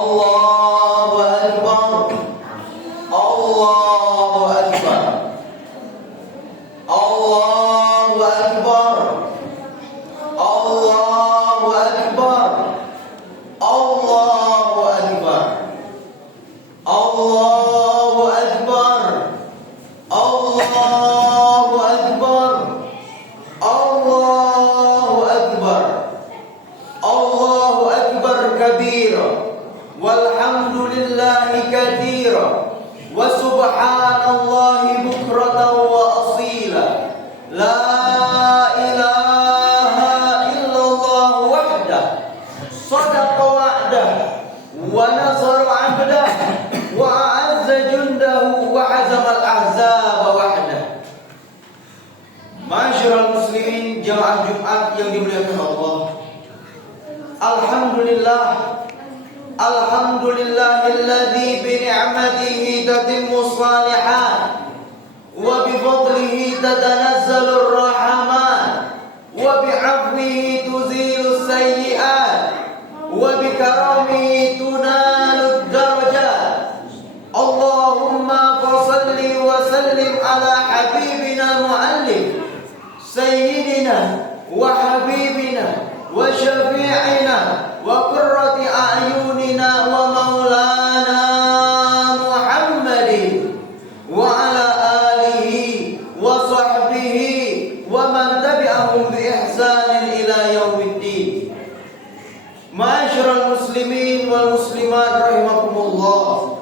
Allahu Akbar. Allahu Akbar. Allahu Akbar. Allahu Akbar. Allahu Akbar. Allahu Akbar. Allahu Akbar. Allahu Akbar. Allahu Akbar kabira. Walhamdulillahi katsira. Wa subhanallahi bukratan wa asila. La ilaha illallah wahdah. Sadaqa wa'dah. Wa nasara 'abdah. Wa a'azza jundahu wa 'azama al-ahzaba wahdah. Ma'asyiral muslimin, jamaah Jumat yang dimuliakan Allah. Alhamdulillah. Alhamdulillahilladzi bi ni'matihi tatimmu shalihat wa bi fadlihi tatanazzalur rahamat wa bi 'afwihi tuzilu sayyi'at wa bi karamihi tunalud darajat. Allahumma shalli wa sallim ala habibina muallim sayyidina wa habibina wa syafi'ina wa qurrati a'yunina wa maulana Muhammadin wa ala alihi wa sahbihi wa man tabi'ahum bi ihsanin ila yaumiddin. Ma'asyiral muslimin wal muslimat rahimakumullah.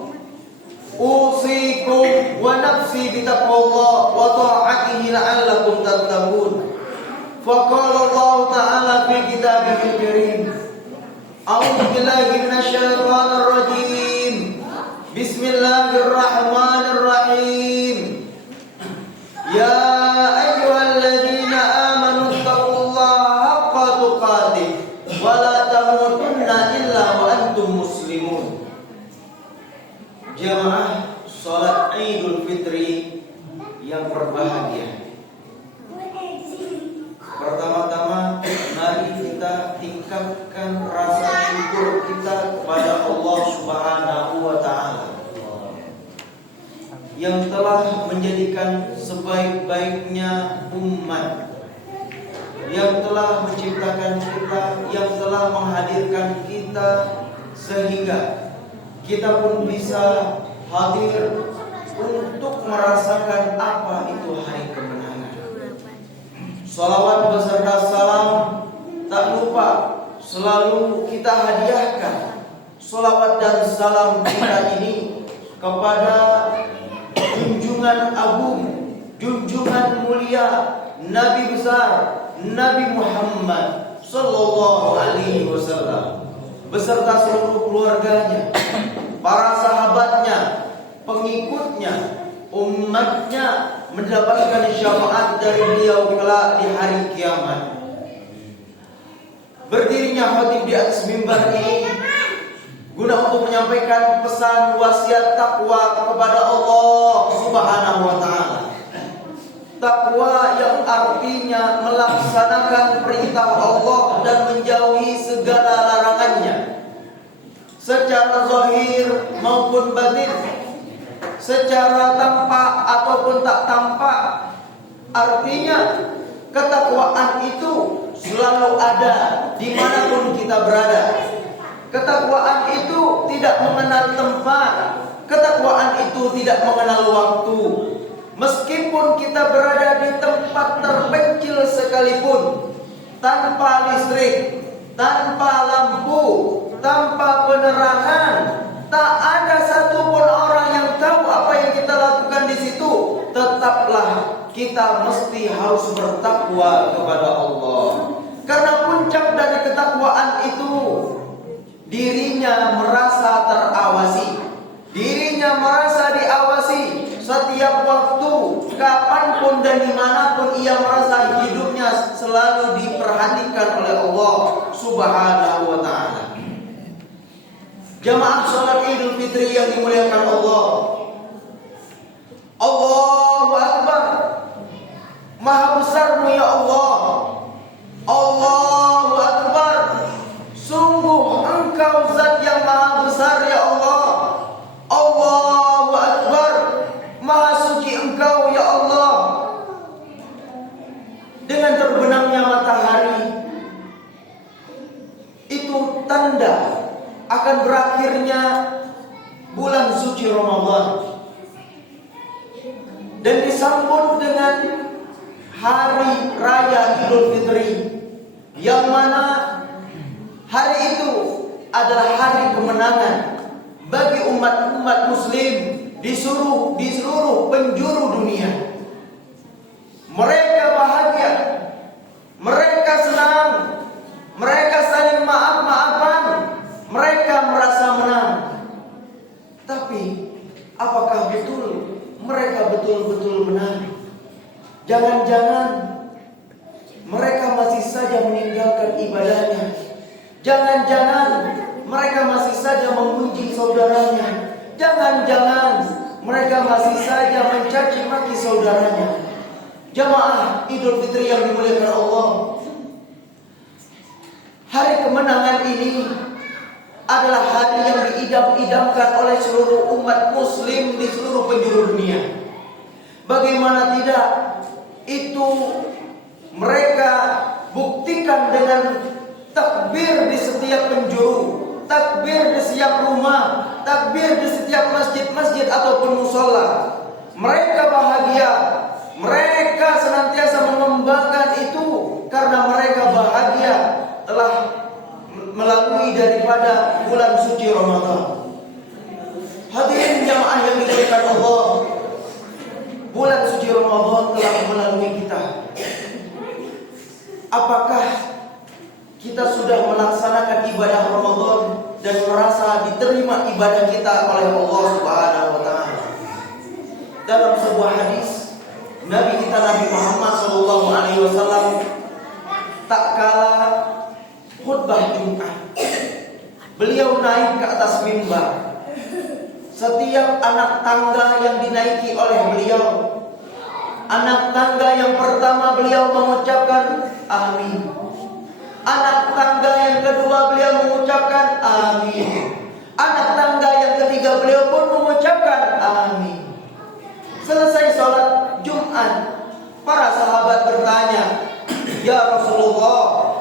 Usikum wa nafsi bi taqwallah wa ta'atihi la'allakum tattaqun. Faqala Allah Ta'ala fi kitabihil karim. A'udzu billahi minasyaitonir rajim. Bismillahirrahmanirrahim. Ya ayyuhalladzina amanu taqullaha haqqa tuqatih wa la tamutunna illa wa antum muslimun. Jamaah salat Idul Fitri yang berbahagia. Pertama-tama mari kita tingkatkan rasa syukur kita kepada Allah Subhanahu wa taala yang telah menjadikan sebaik-baiknya umat, yang telah menciptakan kita, yang telah menghadirkan kita sehingga kita pun bisa hadir untuk merasakan apa itu hari kemenangan. Salawat beserta salam tak lupa selalu kita hadiahkan. Salawat dan salam kita ini kepada junjungan agung, junjungan mulia, Nabi besar, Nabi Muhammad sallallahu alaihi wasallam beserta seluruh keluarganya, para sahabatnya, pengikutnya, umatnya mendapatkan syafaat dari beliau kelak di hari kiamat. Berdirinya khatib di atas mimbar ini guna untuk menyampaikan pesan wasiat takwa kepada Allah Subhanahu wa taala. Takwa yang artinya melaksanakan perintah Allah dan menjauhi segala larangannya secara zahir maupun batin, secara tampak ataupun tak tampak. Artinya ketakwaan itu selalu ada dimanapun kita berada. Ketakwaan itu tidak mengenal tempat. Ketakwaan itu tidak mengenal waktu. Meskipun kita berada di tempat terpencil sekalipun, tanpa listrik, tanpa lampu, tanpa penerangan, tak ada satupun orang yang tahu apa yang kita lakukan di situ. Tetaplah kita mesti harus bertakwa kepada Allah. Karena puncak dari ketakwaan itu dirinya merasa terawasi, dirinya merasa diawasi setiap waktu, kapanpun dan dimanapun ia merasa hidupnya selalu diperhatikan oleh Allah Subhanahu wa ta'ala. Jamaah salat Idul Fitri yang dimuliakan Allah, Allahu Akbar. Maha besar-Mu ya Allah. Allahu Akbar. Sungguh Engkau zat yang maha besar ya Allah. Allahu Akbar. Maha suci Engkau ya Allah. Dengan terbenamnya matahari, itu tanda akan berakhirnya bulan suci Ramadan. Dan disambut dengan hari raya Idul Fitri, yang mana hari itu adalah hari kemenangan bagi umat-umat muslim di seluruh penjuru dunia. Mereka bahagia, mereka senang, mereka saling maaf-maafan, mereka merasa menang. Tapi apakah betul mereka betul-betul menang? Jangan-jangan mereka masih saja meninggalkan ibadahnya. Jangan-jangan mereka masih saja memuji saudaranya. Jangan-jangan mereka masih saja mencaci maki saudaranya. Jamaah Idul Fitri yang dimuliakan Allah, hari kemenangan ini adalah hari yang diidam-idamkan oleh seluruh umat muslim di seluruh penjuru dunia. Bagaimana tidak, itu mereka buktikan dengan takbir di setiap penjuru, takbir di setiap rumah, takbir di setiap masjid-masjid ataupun musola. Mereka bahagia, mereka senantiasa mengembangkan itu karena mereka bahagia telah melalui daripada bulan suci Ramadan. Hadirin jamaah yang dimuliakan Allah, bulan suci Ramadan telah melalui kita. Apakah kita sudah melaksanakan ibadah Ramadan dan merasa diterima ibadah kita oleh Allah Subhanahu wa taala? Dalam sebuah hadis, Nabi kita Nabi Muhammad sallallahu alaihi wasallam tak kala khutbah Jumat, beliau naik ke atas mimbar. Setiap anak tangga yang dinaiki oleh beliau, anak tangga yang pertama beliau mengucapkan amin. Anak tangga yang kedua beliau mengucapkan amin. Anak tangga yang ketiga beliau pun mengucapkan amin. Selesai sholat Jumat, para sahabat bertanya, "Ya Rasulullah,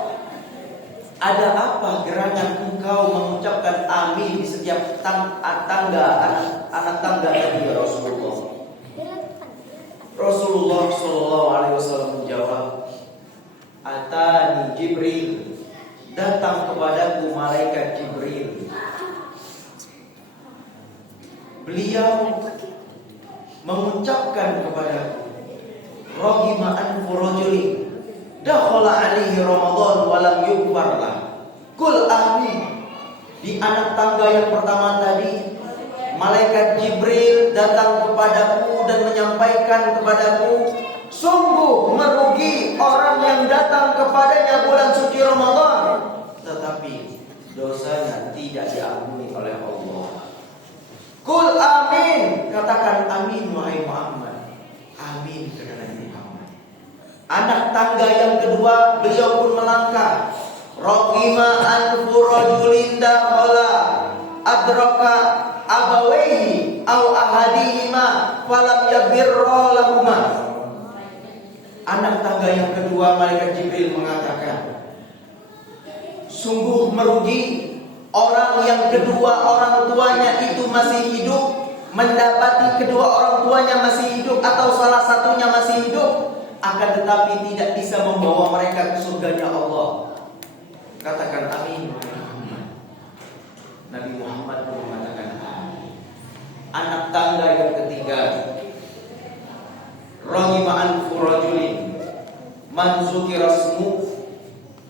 ada apa gerangan engkau mengucapkan amin di setiap tangga anak tangga tadi ya Rasulullah?" Rasulullah sallallahu alaihi wasallam menjawab, "Atani Jibril, datang kepadaku malaikat Jibril. Beliau mengucapkan kepadaku, Raghima anfu rajulin dakhala alaihi Ramadan wa lam yughfar lah. Qul amin." Di anak tangga yang pertama tadi, malaikat Jibril datang kepadaku dan menyampaikan kepadaku, sungguh merugi orang yang datang kepadanya bulan suci Ramadan, tetapi dosanya tidak diampuni oleh Allah. Qul amin, katakan amin wahai Muhammad. Amin kata Nabi Muhammad. Anak tangga yang kedua, beliau pun melangkah. Raghima anfu rajulin dakhala adraka abawaihi aw ahadihima falam yabirra lahuma. Anak tangga yang kedua, malaikat Jibril mengatakan, sungguh merugi orang yang kedua orang tuanya itu masih hidup, mendapati kedua orang tuanya masih hidup atau salah satunya masih hidup, akan tetapi tidak bisa membawa mereka ke surganya Allah. Katakan amin. Nabi Muhammad pun mengatakan amin. Anak tangga yang ketiga, Raghima anfu rajulin man zukira ismu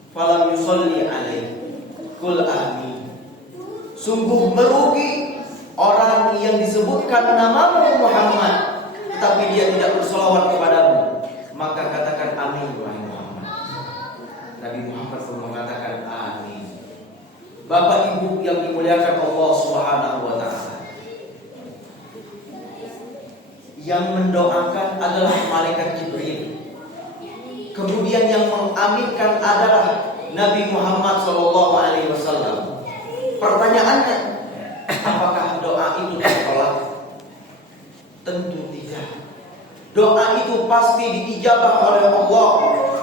falam yusalli alaihi. Qul amin. Sungguh merugi orang yang disebutkan namamu Muhammad, tetapi dia tidak berselawat kepadamu, maka katakan amin wahai Muhammad. Nabi Muhammad pun mengatakan amin. Bapak Ibu yang dimuliakan Allah Subhanahu wa taala, yang mendoakan adalah malaikat Jibril. Kemudian yang mengaminkan adalah Nabi Muhammad sallallahu alaihi wasallam. Pertanyaannya, apakah doa itu tertolak? Tentu tidak. Doa itu pasti diijabah oleh Allah.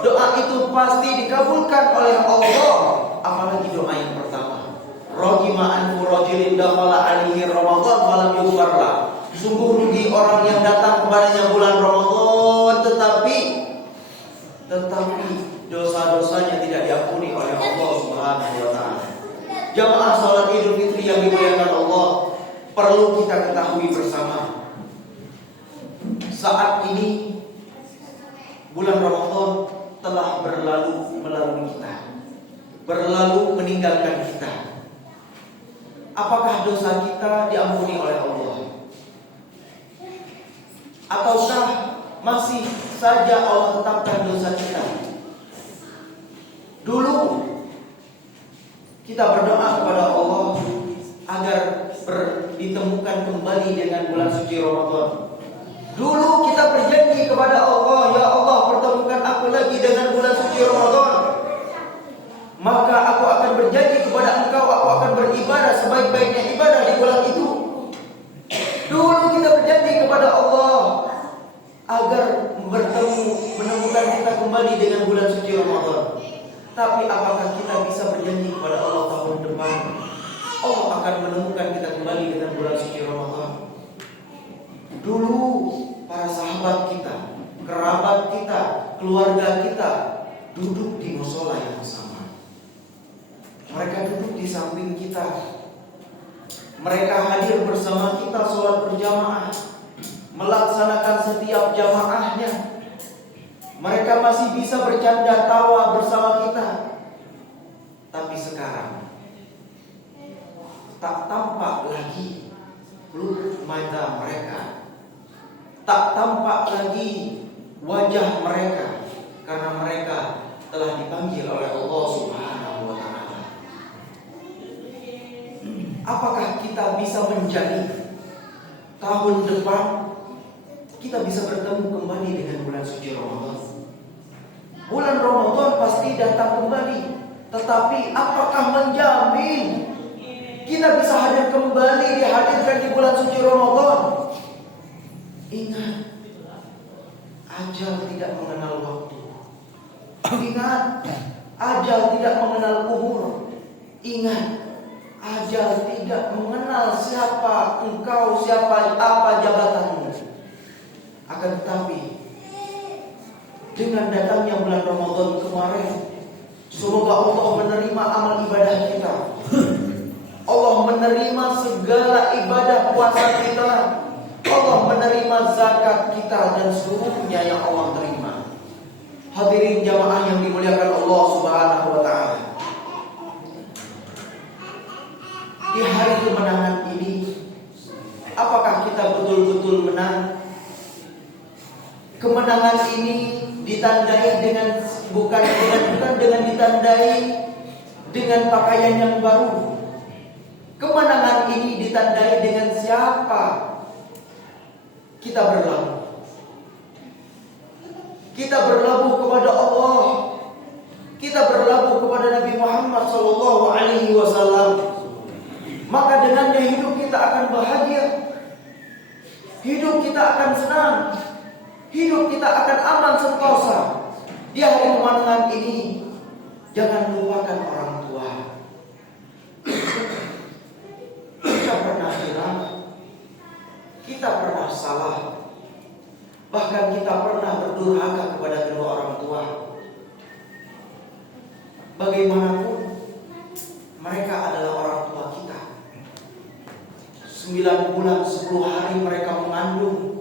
Doa itu pasti dikabulkan oleh Allah. Apalagi doa yang pertama, Ragima anfu rajulin dakhala alaihi Ramadan falam yughfarlah. Sungguh rugi orang yang datang kepadanya bulan Ramadan tetapi dosa-dosanya tidak diampuni oleh Allah Subhanahu wa taala. Jamaah salat Idul Fitri yang dimuliakan Allah, perlu kita ketahui bersama, saat ini bulan Ramadan telah berlalu melalui kita, berlalu meninggalkan kita. Apakah dosa kita diampuni oleh Allah? Ataukah masih saja Allah tetapkan dosa kita? Dulu kita berdoa kepada Allah agar ditemukan kembali dengan bulan suci Ramadan. Dulu kita berjanji kepada Allah, ya Allah, pertemukan aku lagi dengan bulan suci Ramadan. Maka aku akan berjanji kepada Engkau, aku akan beribadah sebaik-baiknya ibadah di bulan itu. Dulu kita berjanji kepada Allah agar menemukan kita kembali dengan bulan suci Ramadan. Tapi apakah kita bisa berjanji kepada Allah tahun depan Allah akan menemukan kita kembali dengan bulan suci Ramadan? Dulu para sahabat kita, kerabat kita, keluarga kita duduk di musola yang sama. Mereka duduk di samping kita. Mereka hadir bersama kita sholat berjamaah, melaksanakan setiap jamaahnya. Mereka masih bisa bercanda tawa bersama kita. Tapi sekarang tak tampak lagi peluk mata mereka, tak tampak lagi wajah mereka, karena mereka telah dipanggil oleh Allah Subhanahu wa taala. Apakah kita bisa menjadi tahun depan kita bisa bertemu kembali dengan bulan suci Ramadan? Bulan Ramadan pasti datang kembali, tetapi apakah menjamin kita bisa hadir kembali, dihadirkan di bulan suci Ramadan? Ingat, ajal tidak mengenal waktu. Ingat, ajal tidak mengenal umur. Ingat, ajal tidak mengenal siapa engkau, siapa apa jabatanmu. Akan tetapi dengan datangnya bulan Ramadan kemarin, semoga Allah menerima amal ibadah kita. Allah menerima segala ibadah puasa kita. Allah menerima zakat kita dan seluruhnya yang Allah terima. Hadirin jamaah yang dimuliakan Allah Subhanahu wa taala. Di hari kemenangan ini, apakah kita betul-betul menang? Kemenangan ini ditandai bukan dengan ditandai dengan pakaian yang baru. Kemenangan ini ditandai dengan siapa kita berlabuh. Kita berlabuh kepada Allah. Kita berlabuh kepada Nabi Muhammad SAW. Maka dengannya hidup kita akan bahagia. Hidup kita akan senang. Hidup kita akan aman sentosa. Di hari kemenangan ini, jangan lupakan orang tua. Kita pernah hilang, kita pernah salah, bahkan kita pernah berdurhaka kepada kedua orang tua. Bagaimanapun, mereka adalah orang tua kita. 9 bulan 10 hari mereka mengandung.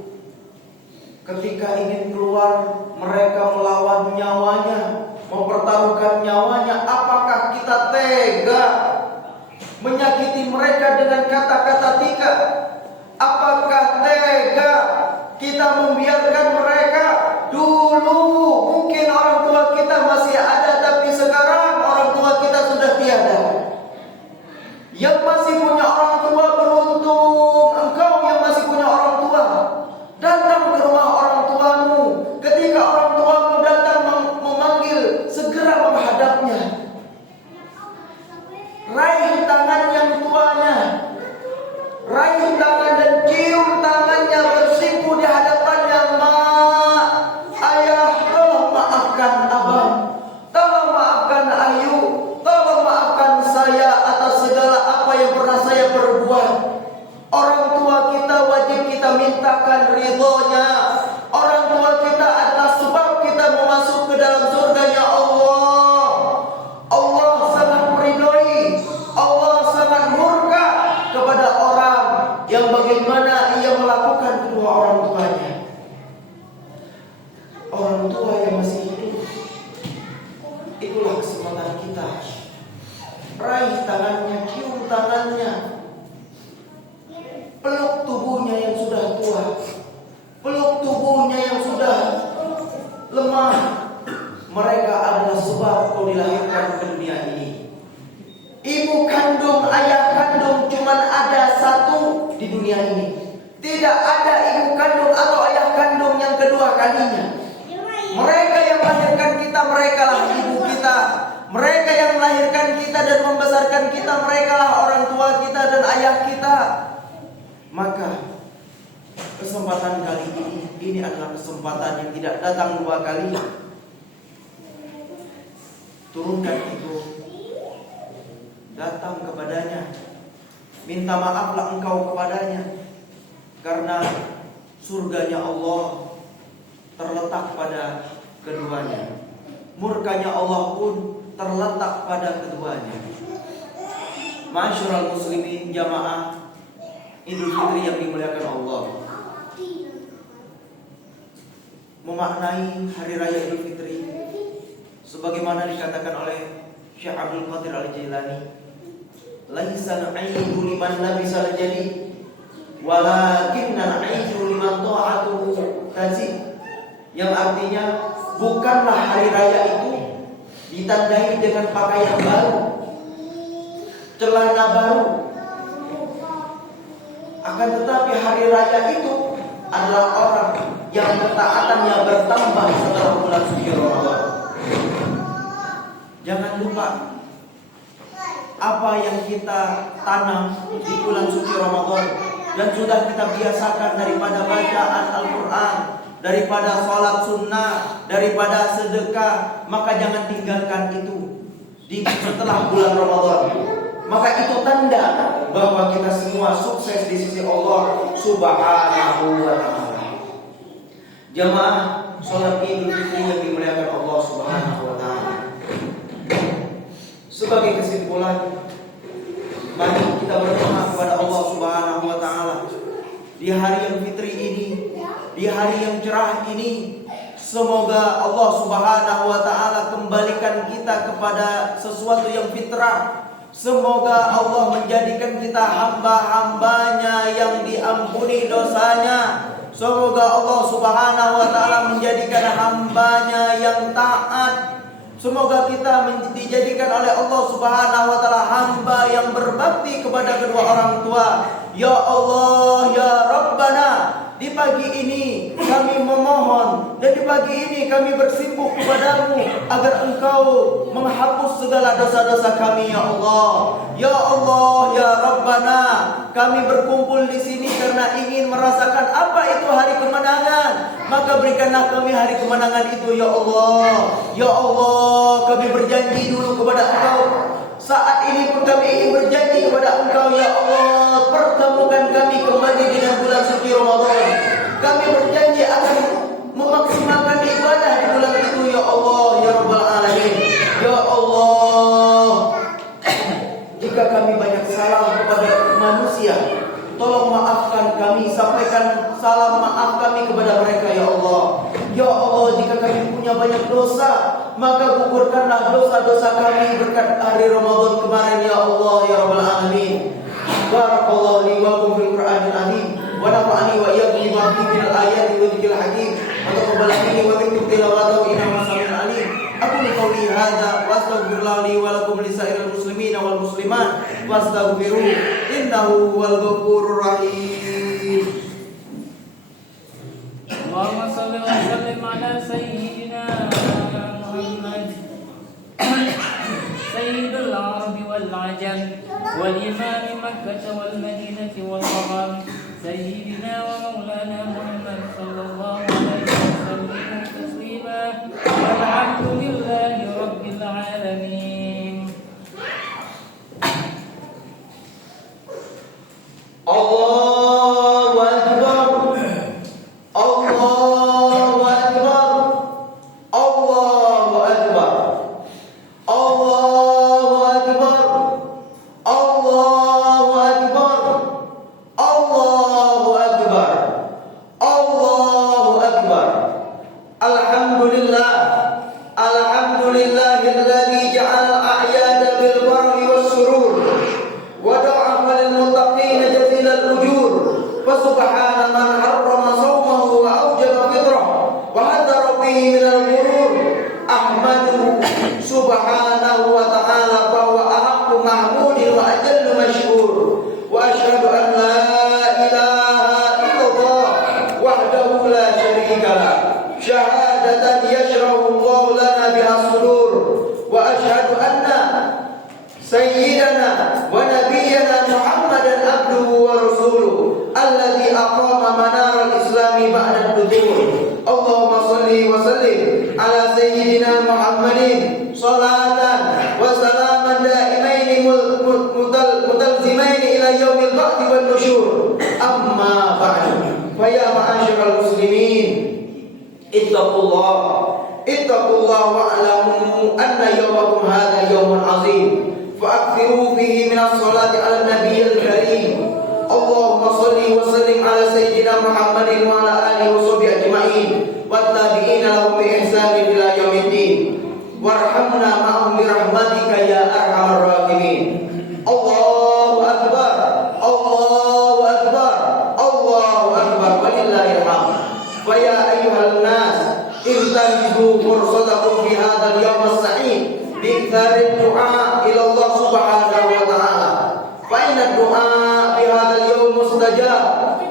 Ketika ingin keluar, mereka melawan nyawanya, mempertaruhkan nyawanya. Apakah kita tega menyakiti mereka dengan kata-kata tika? Apakah tega kita membiarkan mereka? Dulu mungkin orang tua kita masih ada, tapi sekarang orang tua kita sudah tiada. Yang masih punya orang tua beruntung, engkau yang masih punya orang tua. Datang ke rumah orang tuamu. Ketika orang tuamu datang memanggil, segera menghadapnya. Raih tangannya, kita mintakan ridhonya. Orang tua kita atas sebab kita mau masuk ke dalam surganya Allah. Allah sangat meridhoi, Allah sangat murka kepada orang yang bagaimana ia melakukan kedua orang tuanya. Orang tua yang masih hidup, itulah kesempatan kita. Raih tangannya, cium tangannya, peluk tubuhnya yang sudah tua, peluk tubuhnya yang sudah lemah. Mereka adalah sebab kau dilahirkan ke dunia ini. Ibu kandung, ayah kandung cuman ada satu di dunia ini. Tidak ada ibu kandung atau ayah kandung yang kedua kalinya. Mereka yang melahirkan kita, mereka lah ibu kita. Mereka yang melahirkan kita dan membesarkan kita, mereka lah orang tua kita dan ayah kita. Maka kesempatan kali ini adalah kesempatan yang tidak datang dua kali. Turunkan itu, datang kepadanya, minta maaflah engkau kepadanya, karena surganya Allah terletak pada keduanya. Murkanya Allah pun terletak pada keduanya. Masyarul muslimin jamaah Idul Fitri yang dimuliakan Allah, memaknai hari raya Idul Fitri sebagaimana dikatakan oleh Syekh Abdul Qadir Al-Jailani, laisal aidu liman labisal jadi walakinnal aidu liman ta'atuhu tazi. Yang artinya bukanlah hari raya itu ditandai dengan pakaian baru, celana baru, akan tetapi hari raya itu adalah orang yang ketaatannya bertambah setelah bulan suci Ramadan. Jangan lupa apa yang kita tanam di bulan suci Ramadan dan sudah kita biasakan daripada bacaan Al-Quran, daripada sholat sunnah, daripada sedekah, maka jangan tinggalkan itu setelah bulan Ramadan. Maka itu tanda bahwa kita semua sukses di sisi Allah Subhanahu wa ta'ala. Jamaah sholat Idul Fitri yang dimuliakan Allah Subhanahu wa ta'ala. Sebagai kesimpulan, mari kita berdoa kepada Allah Subhanahu wa ta'ala di hari yang fitri ini, di hari yang cerah ini. Semoga Allah Subhanahu wa ta'ala kembalikan kita kepada sesuatu yang fitrah. Semoga Allah menjadikan kita hamba-hambanya yang diampuni dosanya. Semoga Allah Subhanahu wa ta'ala menjadikan hambanya yang taat. Semoga kita dijadikan oleh Allah Subhanahu wa ta'ala hamba yang berbakti kepada kedua orang tua. Ya Allah, ya Rabbana, di pagi ini kami memohon dan di pagi ini kami bersimpuh kepadamu agar engkau menghapus segala dosa-dosa kami, ya Allah. Ya Allah, ya Rabbana, kami berkumpul di sini karena ingin merasakan apa itu hari kemenangan. Maka berikanlah kami hari kemenangan itu, ya Allah. Ya Allah, kami berjanji dulu kepada engkau. Saat ini pun kami ingin berjanji kepada engkau, ya Allah, pertemukan kami kembali dengan bulan suci Ramadan. Kami berjanji akan memaksimalkan ibadah di bulan itu, ya Allah, ya Rabbal Alamin. Ya Allah, jika kami banyak salah kepada manusia, tolong maafkan kami, sampaikan salam maaf kami kepada mereka, ya Allah. Ya Allah, jika kami punya banyak dosa, maka gugurkanlah dosa-dosa kami berkat hari Ramadan kemarin, ya Allah, ya Rabbal Alamin. Barakallahu li wa lakum fil Qur'anil azim wa nafa'ani wa iyyakum bima fihi minal ayati wa dzikril hakim wa taqabbal minni wa minkum tilawatahu innahu samiul alim. Aku qouli hadza wa astaghfirullah li wa lakum lisairil muslimina wal muslimat wastaghfiruh innahu huwal ghafurur rahim. Allahumma shalli wa sallim ala sayyidina Muhammad sayyidul arabi wal ajam wal imam Makkah wal Madinah wal Haram sayyidina wa maulana Muhammad sallallahu alaihi wasallam taslima walhamdulillahi rabbil alamin. Allahu Akbar. manar al-islami ba'da ad-dudur. Allahumma salli wa sallim ala sayyidina Muhammadin salatan wa salaman daimaini mutalzimaini ila yaumil ba'thi wan nusyur. Amma ba'du. Fa ya ma'asyiral muslimin, ittaqullah wa'lamu anna yawmakum hadha yawmun 'azim. Fa'akthiru fihi min as-salati 'ala an-nabiyil karim. Allahumma salli wa sallim ala sayyidina Muhammadin wa ala alihi wa sahbihi ajma'in wat tabi'ina lahum bi ihsanin ila yaumiddin. Warhamna ma'hum bi rahmatika ya arhamar rahimin. Allahu akbar, Allahu akbar, Allahu akbar, walillahil hamd. Wa ya ayyuhan nas, intahizu fursatakum fi hadzal yawm as-sa'id bi iktharid du'a ila Allah subhanahu wa ta'ala. Fa inna du'a fi hadzal yawm mustajab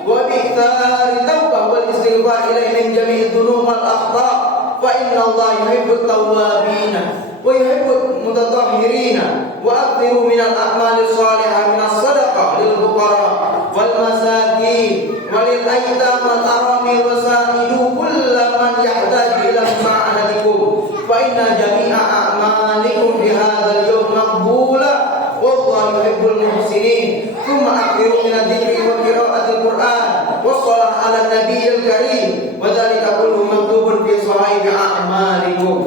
wa bi iktsari tawbah wal istighfar ilayhi min jami'i dhunub wal akhta'. Fa inna Allah yuhibbut tawwabin wa yuhibbul mutatahhirin wa akthiru min al-a'malis salihah min as-sadaqah lil fuqara wal masakin walil aitam wal aramil wa sa'idu kullaman yahtaju ila ma'anatikum. Fa inna jami'a a'malikum fi hadzal yawm maqbulah wallahu yuhibbul muhsinin. Thumma akhiru min adh-dhikri wa qira'atil Qur'an was-shalah 'ala an-nabiyil karim wa dhalika kullu maktubun fi sahibi a'malikum.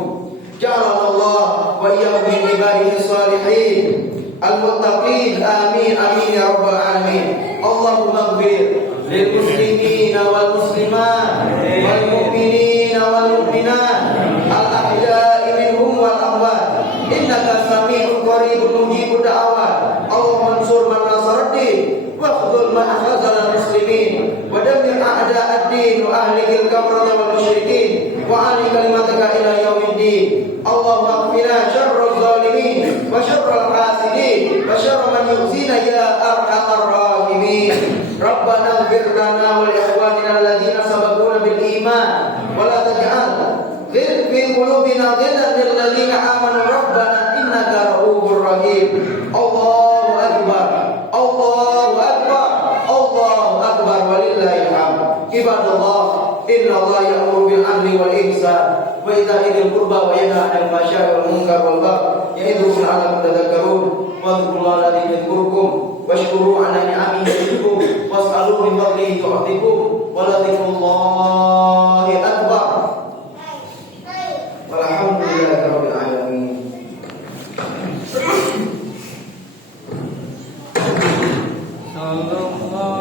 Ja'alallahu wa iyyakum min ibadihi shalihin al-muttaqin. Amin amin ya rabbal alamin. Allahumma ighfir lil muslimina wal muslimat wal mu'minina wal mu'minat al ahya'i minhum wal amwat innaka sami'un qaribun mujibud da'awat. Allahumma ansur man nasarad-din wa khudhul man khazala al-muslimin wa dammir a'da'ad-din wa ahlikil kafarata wal musyrikin wa ali kalimataka ila yaumiddin. Allahumma qina syarral zalimin wa syarral hasidin wa syarra man yu'zina ya arhamar rahimin. Rabbana ighfir lana wa li ikhwanina alladhina sabaquna bil iman wa la taj'al fi qulubina ghillan lil ladzina amanu rabbana innaka ra'ufur rahim. Allahu akbar, Allahu akbar, Allahu akbar, walillahil hamd. Ibadallah, inna Allah ya'muru bil 'adli wal ihsan wa ita'i dzil qurba wa yanha 'anil fahsya'i wal munkar wal baghi ya'idukum la'allakum tadhakkarun. Wadhkurullaha alladzi yadhkurukum washkuru 'ala ni'amihi yazidkum was'aluhu min fadlihi yu'tikum wa la dzikrullahi akbar. Walhamdulillahi rabbil alamin. Sallallahu